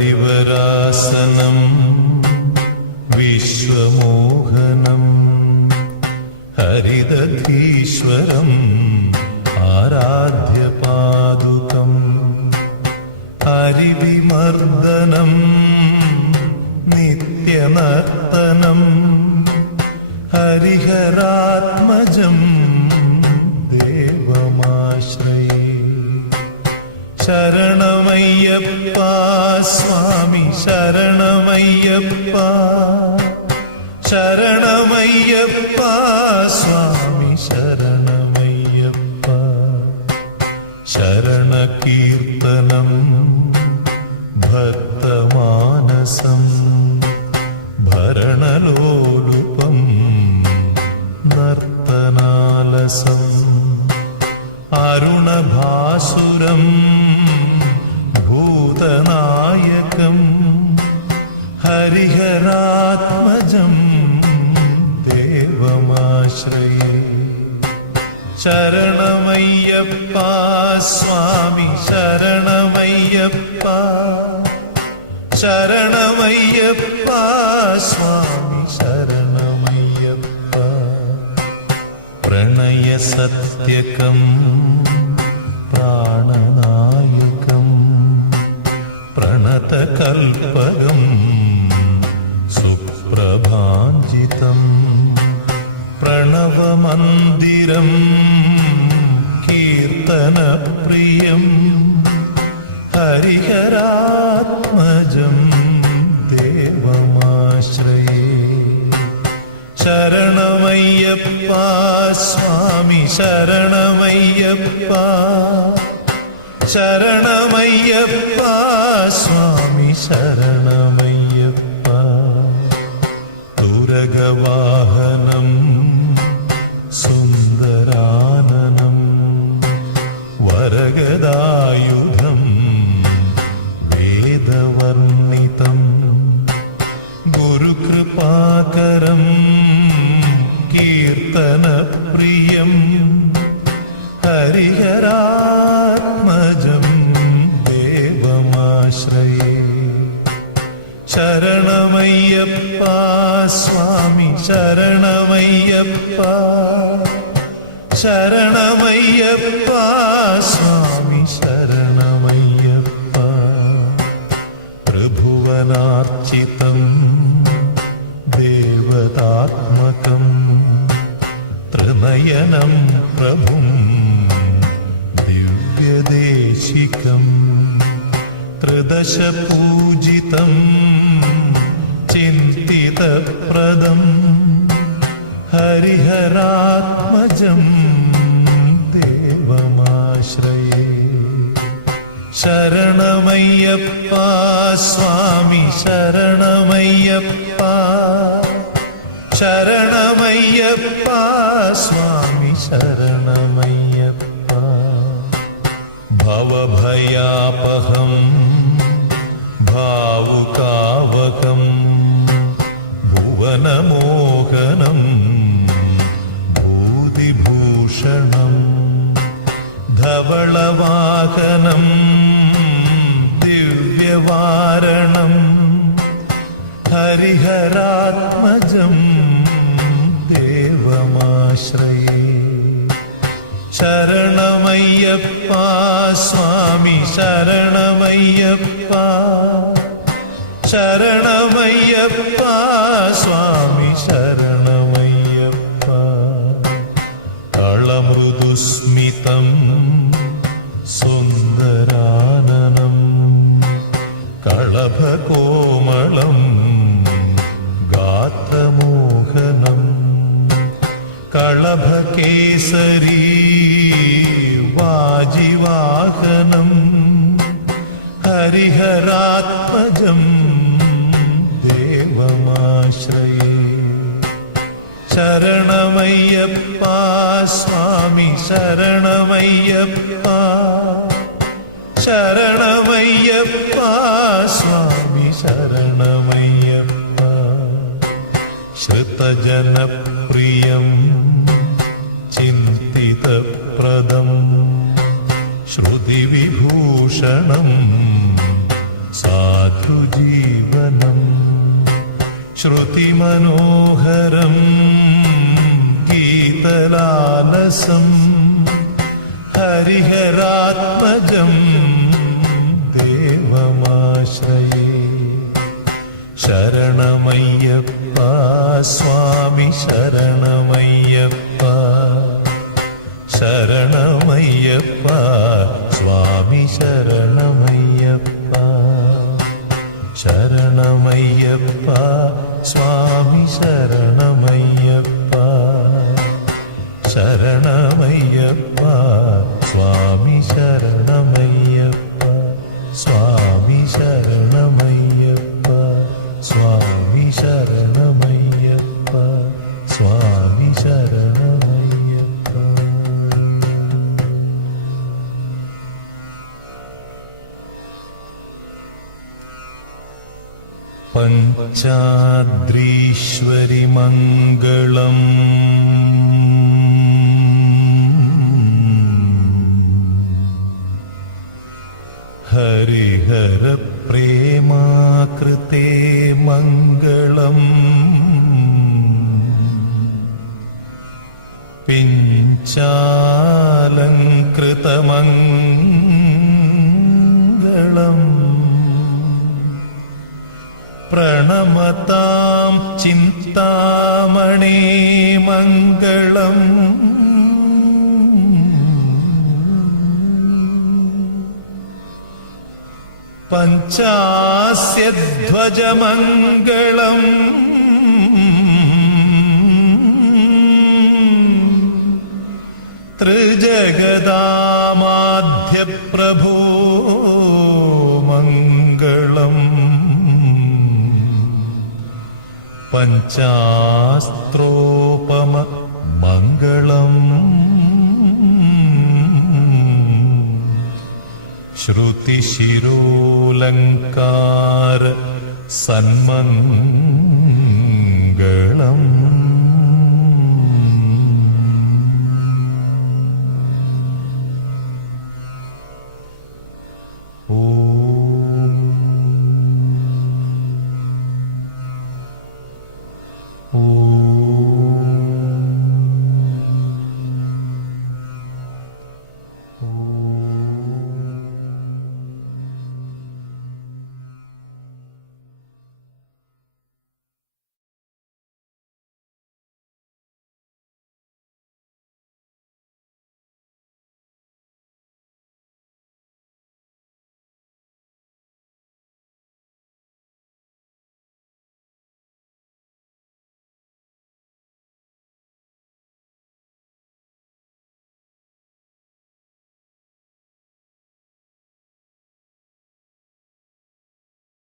परिवरासनं विश्वमोहनं हरिदधीश्वरम् आराध्यपादुकम् हरिविमर्दनं नित्यनर्तनं हरिहरात्मजं देवमाश्रये। शरणमय्यप्पा स्वामी शरणमय्यप्पा शरणमय्यप्पा स्वामी शरणमय्यप्पा। शरणकीर्तनं भक्तमानसं भरणलोलुपं नर्तनालसम् अरुणभासुरं भूतनायकं हरिहरात्मजं देवमाश्रये। शरणमय्यप्पा स्वामी शरणमय्यप्पा शरणमय्यप्पा स्वामी शरणमय्यप्पा। प्रणयसत्यकं प्राणनायकं प्रणतकल्पकं सुप्रभाञ्जितं प्रणवमन्दिरं कीर्तनप्रियं हरिहरात्मजं देवमाश्रये। शरणमय्यप्पा स्वामी शरणमय्यप्पा शरणमय्यप्पा स्वामी शरणमय्यप्पा। तुरगवाहनं सुन्दराननं वरगदायुधं वेदवर्णितं गुरुकृपाकरं कीर्तनप्रियं हरिहरात्मजं देवमाश्रये। शरणमय्यप्पा स्वामी शरणमय्यप्पा शरणमय्यप्पा स्वामी शरणमय्यप्पा। त्रिभुवनार्चितं देवतात्मकं त्रिनयनं प्रभुं दिव्यदेशिकं त्रिदशपूजितं चिन्तितप्रदं हरिहरात्मजं देवमाश्रये। शरणमय्यप्पा स्वामी शरणमय्यप्पा शरणमय्यप्पा स्वामी शरणमय्यप्पा। भवभयापहं भावुकावकं भुवनमोहनं भूतिभूषणं धवलवाहनं दिव्यवारणं हरिहरात्मजं देवमाश्रये। शरणमय्यप्पा स्वामी शरणमय्यप्पा शरणमय्यप्पा स्वामी शरणमय्यप्पा। कळमृदुस्मितं सुन्दराननं कळभकोमलं गात्रमोहनं कळभकेसरी वाजिवाहनं हरिहरात्मजं देवमाश्रये। शरणमय्यप्पा स्वामी शरणमय्यप्पा शरणमय्यप्पा स्वामी शरणमय्यप्पा। श्रुतजनप्रियं चिन्तितप्रदं श्रुतिविभूषणं साधु ശ്രുതിമനോഹരം ഗീതലാലസം ഹരിഹരാത്മജം ദേവമാശ്രയേ. ശരണമയ്യപ്പ സ്വാമി ശരണമയ്യപ്പ, ശരണമയ്യപ്പ സ്വാമി ശരണമയ്യപ്പ, ശരണമയ്യപ്പ സ്വാമി ശരണമയ്യപ്പ, ശരണമയ്യപ്പ സ്വാമി ശരണമയ്യപ്പ, സ്വാമി ശരണമയ്യപ്പ, സ്വാമി ശരണമയ്യപ്പ, സ്വാമി ശരണമയ്യപ്പ. പഞ്ചാദ്രീശ്വരി മംഗളം ഹരിഹര പ്രേമാകൃതേ മംഗളം പിഞ്ചാലങ്കൃതമംഗളം പ്രണമതാം ചിന്താമണി മംഗളം പഞ്ചാസ്യധ്വജമംഗളം ത്രിജഗദാമാധ്യപ്രഭോ മംഗളം പഞ്ചാസ്ത്രോപമ മംഗളം ശ്രുതിശിരോലങ്കാര സന്മംഗളം